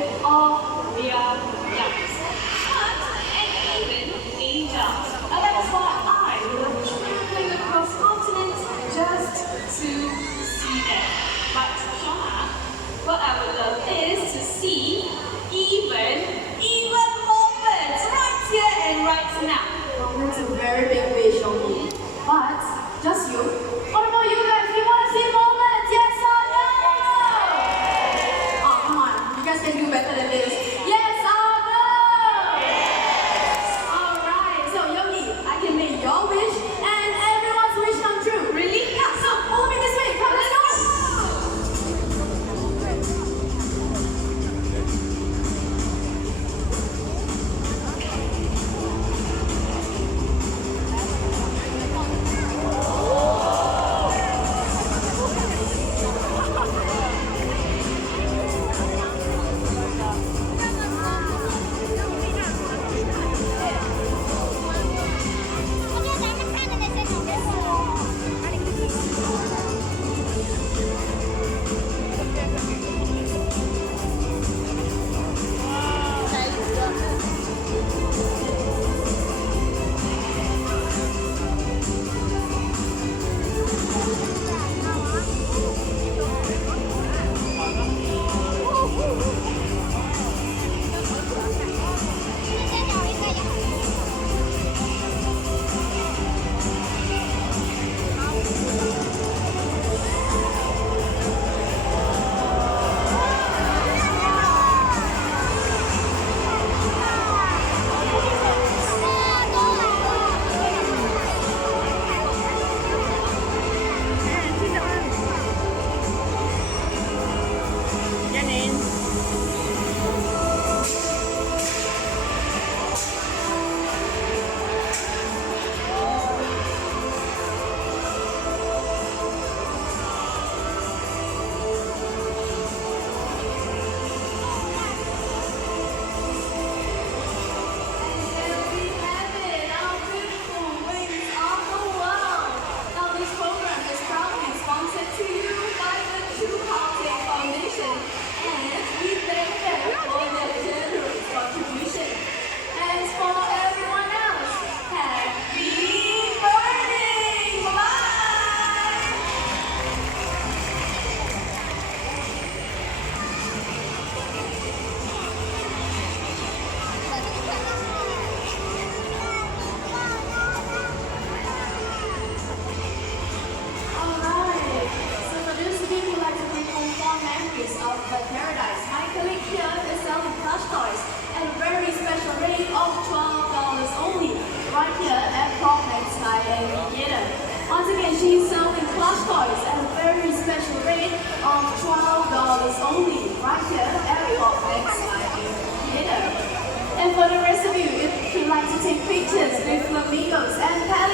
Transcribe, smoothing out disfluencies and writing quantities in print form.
with all their youngs. And even angels. And that's why I will be traveling across continents just to see them. But Shauna, what I would love is to see even more birds right here and right now. Well, that's a very big wish on me. But, just you. What about you guys? Do you want to see moments? Yes or no? Oh, come on. You guys can do better than this. Yes or no? Alright, so Yogi, I can make your wish and everyone's wish come true. Really? Yeah, so follow me this way. Come, let's go. Of the paradise. My colleague here is selling plush toys at a very special rate of $12 only, right here at Prophet Sky Aviator. Once again, she's selling plush toys at a very special rate of $12 only, right here at Prophet Sky Aviator. And for the rest of you, if you'd like to take pictures with flamingos and pelicans,